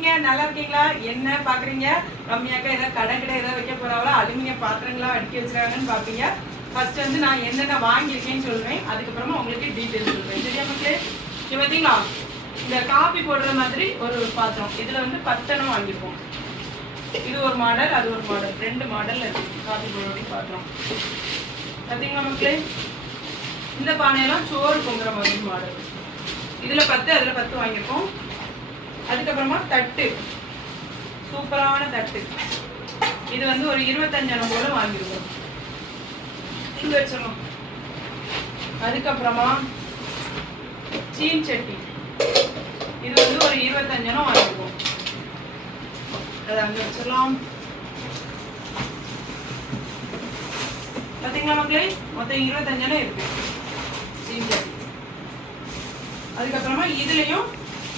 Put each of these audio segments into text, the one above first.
இருக்கீங்க? நல்லா இருக்கீங்களா? என்ன பாக்குறீங்க? ரம்யாக்கா ஏதாவது கடை கடை ஏதாவது வைக்க போறாங்களா? அலுமினிய பாத்திரங்களா அடுக்கி வச்சிருக்காங்கன்னு பாப்பீங்க. ஃபர்ஸ்ட் வந்து நான் என்னென்ன வாங்கியிருக்கேன்னு சொல்றேன். அதுக்கப்புறமா உங்களுக்கு டீட்டெயில் சொல்றேன். சரியா மக்களே? இது பார்த்தீங்களா இந்த காபி போடுற மாதிரி ஒரு பாத்திரம். இதுல வந்து பத்தனம் வாங்கிப்போம் இது ஒரு மாடல் அது ஒரு மாடல் ரெண்டு மாடல் இருக்கு காபி போடுற பாத்திரம். பார்த்தீங்களா மக்களே? இந்த பானையெல்லாம் சோறு பொங்குற மாதிரி மாடல் இதுல பத்து அதுல பத்து வாங்கியிருக்கோம். அதுக்கப்புறமா தட்டு. சூப்பரான தட்டு. இது வந்து ஒரு இருபத்தஞ்சனம் போல வாங்கியிருக்கோம் இங்க வச்சிடலாம் அதுக்கப்புறமா சீன் சட்டி. இது வந்து ஒரு இருபத்தஞ்சனம் வாங்கியிருக்கோம் அதை அங்கே வச்சிடலாம். பார்த்தீங்களா மக்களே? மொத்தம் இருபத்தஞ்சனம் இருக்கு. சீன் சட்டி. அதுக்கப்புறமா இதுலேயும்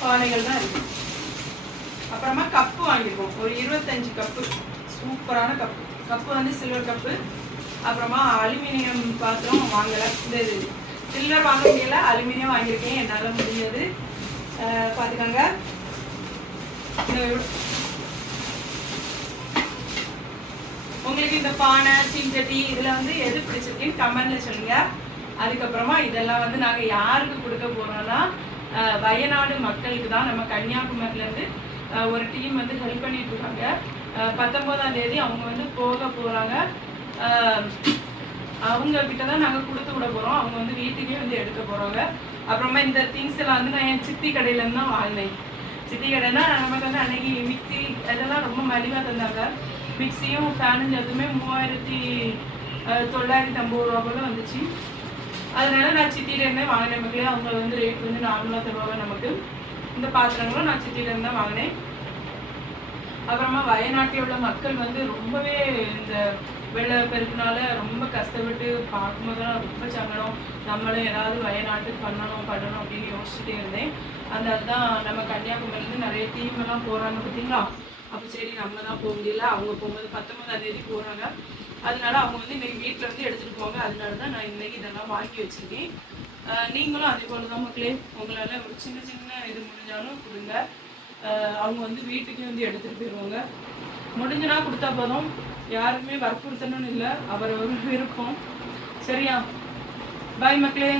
பானைகள் தான் இருக்குது கப்பு வாங்கியிருக்கோம். ஒரு இருபத்தஞ்சு கப்பு சூப்பரான கப்பு கப்பு வந்து சில்வர் கப்பு அப்புறமா அலுமினியம் பாத்திரம் வாங்கல. இந்த இது சில்வர் வாங்க முடியல. அலுமினியம் வாங்கியிருக்கேன். என்னால் முடிஞ்சது. பார்த்துக்கோங்க உங்களுக்கு இந்த பானை சீஞ்சட்டி இதுல வந்து எது பிடிச்சிருக்குன்னு கமெண்ட்ல சொல்லுங்கள் அதுக்கப்புறமா இதெல்லாம் வந்து நாங்க யாருக்கு கொடுக்க போறோம்னா அஹ், வயநாடு மக்களுக்கு தான். நம்ம கன்னியாகுமரியிலேருந்து ஒரு டீம் வந்து ஹெல்ப் பண்ணிட்டு இருக்காங்க பத்தொன்பதாம் தேதி அவங்க வந்து போக போறாங்க. அவங்க கிட்ட தான் நாங்கள் கொடுத்து விட போகிறோம் அவங்க வந்து வீட்டுக்கே வந்து எடுக்க போகிறாங்க அப்புறமா இந்த திங்ஸ் எல்லாம் வந்து நான் என் சித்தி கடையிலேருந்து தான் வாங்கினேன். சித்தி கடைனா நமக்கு வந்து அன்னைக்கு மிக்ஸி அதெல்லாம் ரொம்ப மலிவாக தந்தாங்க. மிக்ஸியும் ஃபேனும் எதுவுமே மூவாயிரத்தி தொள்ளாயிரத்தி ஐம்பது ரூபா போல வந்துச்சு. அதனால நான் சித்தியிலேருந்தே வாங்கினேன் மக்களே. அவங்க வந்து ரேட் வந்து நார்மலாக தருவாங்க நமக்கு. இந்த பாத்திரங்களும் நான் சிட்டியிலேருந்து தான் வாங்கினேன். அப்புறமா வயநாட்டில் உள்ள மக்கள் வந்து ரொம்பவே இந்த வெள்ள பெருக்குனால ரொம்ப கஷ்டப்பட்டு பார்க்கும்போதெல்லாம் ரொம்ப சங்கடம். நம்மளும் ஏதாவது வயநாட்டுக்கு பண்ணணும் பண்ணணும் அப்படின்னு யோசிச்சுட்டே இருந்தேன். அந்த அதுதான் நம்ம கன்னியாகுமரியிலேருந்து நிறைய டீம் எல்லாம் போகிறாங்க பார்த்தீங்களா? அப்போ சரி நம்ம தான் போக முடியல. அவங்க போகும்போது பத்தொன்பதாம் தேதி போகிறாங்க அதனால அவங்க வந்து இன்னைக்கு வீட்டில் இருந்து எடுத்துகிட்டு போவாங்க. அதனால தான் நான் இன்னைக்கு இதெல்லாம் வாங்கி வச்சிருக்கேன். நீங்களும் அதே போல தான் மக்களே உங்களால் ஒரு சின்ன சின்ன இது முடிஞ்சாலும் கொடுங்க. அவங்க வந்து வீட்டுக்கே வந்து எடுத்துகிட்டு போயிடுவாங்க முடிஞ்சனா கொடுத்தா போதும். யாருமே வற்புறுத்தணும்னு இல்லை. அவர் ஒரு விருப்பம் சரியா? பாய் மக்களே.